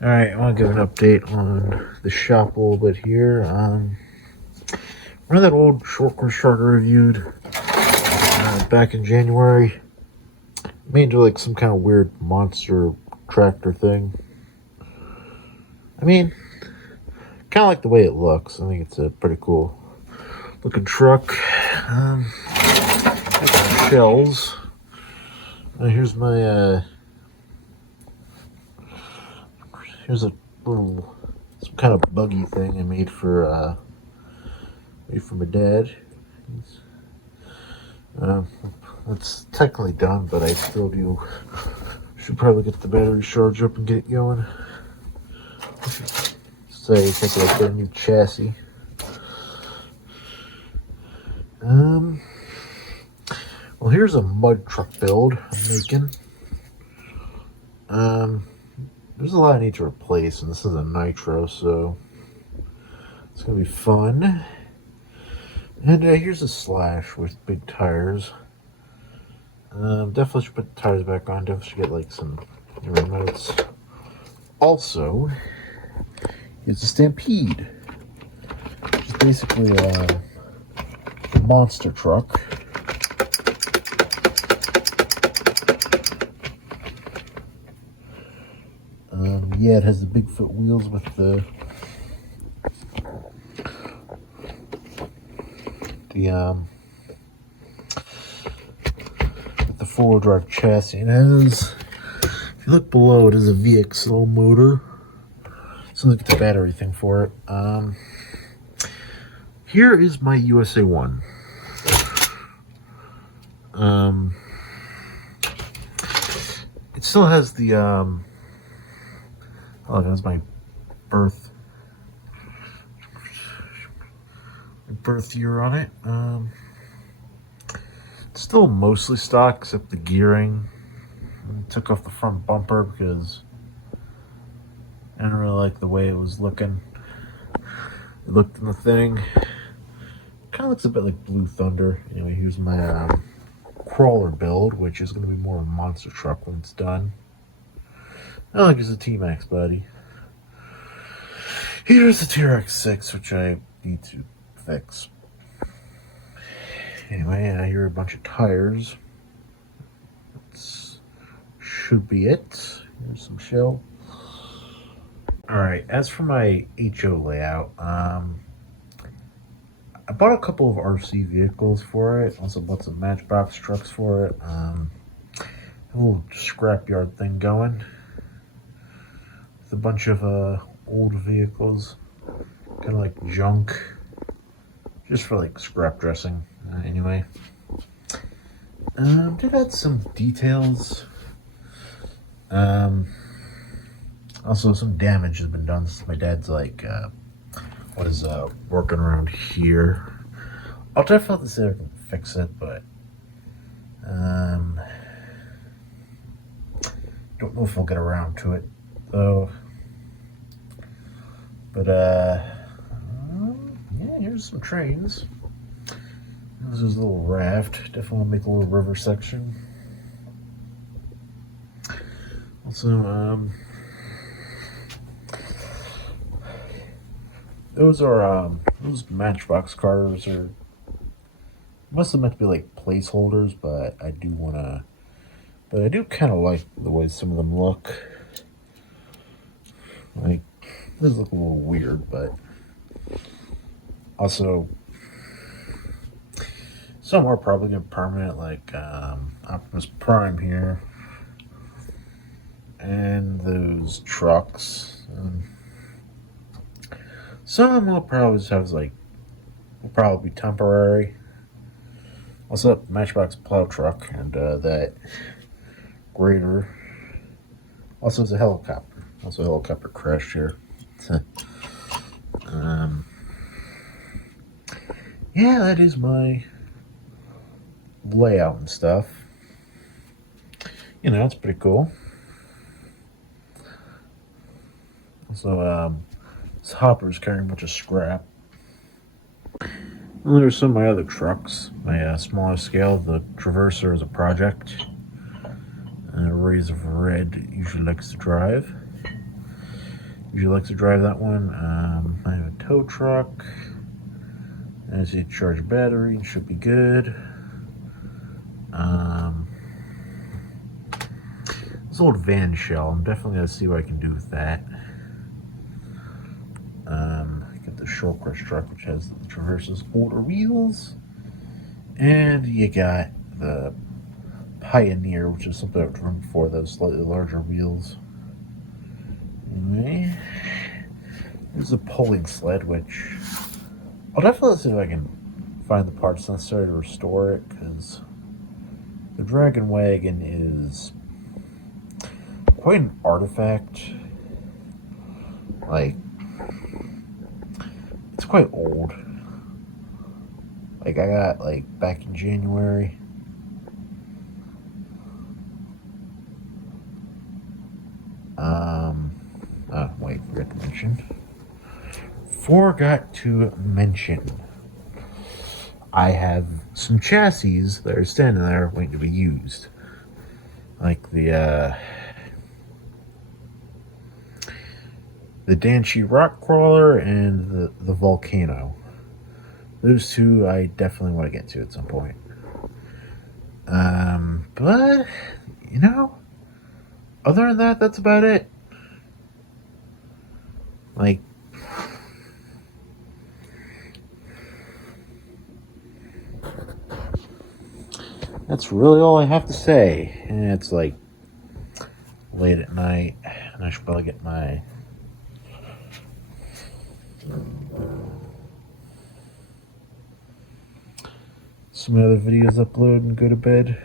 Alright, I want to give an update on the shop a little bit here. Remember that old short course truck I reviewed back in January? Made into like some kind of weird monster tractor thing. I mean, kind of like the way it looks. I think it's a pretty cool looking truck. Shells. Here's my here's a little some kind of buggy thing I made for my dad. It's technically done, but I still should probably get the battery charged up and get it going. Say take like a new chassis. Well, here's a mud truck build I'm making. There's a lot I need to replace, and this is a nitro, so it's gonna be fun. And here's a slash with big tires. Definitely should put the tires back on. Definitely should get like some new remotes. Also, here's a Stampede, which is basically a monster truck. Yeah, it has the Bigfoot wheels with the four-wheel drive chassis. It has, if you look below, it is a VXL motor. So look at the battery thing for it. Here is my USA 1. It still has the oh, that was my birth year on it. It's still mostly stock except the gearing. I took off the front bumper because I didn't really like the way it was looking. It looked in the thing. Kind of looks a bit like Blue Thunder. Anyway, here's my crawler build, which is going to be more of a monster truck when it's done. I like it's a T-Max body. Here's the TRX 6, which I need to fix. Anyway, here are a bunch of tires. That should be it. Here's some shell. Alright, as for my HO layout, I bought a couple of RC vehicles for it. Also bought some Matchbox trucks for it. A little scrapyard thing going. With a bunch of old vehicles. Kind of like junk. Just for like scrap dressing. Anyway. Did add some details. Also, some damage has been done since my dad's like, working around here. I'll definitely see if I can fix it, but don't know if we'll get around to it though. But yeah, here's some trains. This is a little raft. Definitely want to make a little river section. Also, those Matchbox cars are must have meant to be like placeholders, but I do kind of like the way some of them look. Like, these look a little weird, but also some are probably gonna be permanent, like Optimus Prime here, and those trucks. Some will probably just have will probably be temporary. Also, that Matchbox plow truck and that grader. Also, there's a helicopter. Also, a helicopter crashed here. Yeah, that is my layout and stuff. You know, it's pretty cool. So, this hopper's carrying a bunch of scrap. And there's some of my other trucks. My smaller scale, the Traverser is a project. Rays of Red usually likes to drive. Usually like to drive that one. I have a tow truck. As you charge a battery, it should be good. This old van shell, I'm definitely gonna see what I can do with that. Get the Short Crest truck, which has the Traverse's older wheels, and you got the Pioneer, which is something I've driven before, those slightly larger wheels. Anyway, there's a pulling sled, which I'll definitely see if I can find the parts necessary to restore it, because the Dragon Wagon is quite an artifact. Like, it's quite old. Like, I got, like, back in January. Oh, wait, forgot to mention. I have some chassis that are standing there waiting to be used. Like the Danchi Rock Crawler and the Volcano. Those two I definitely want to get to at some point. But, you know, other than that, that's about it. Like, that's really all I have to say. And it's like late at night, and I should probably get my some other videos uploaded and go to bed.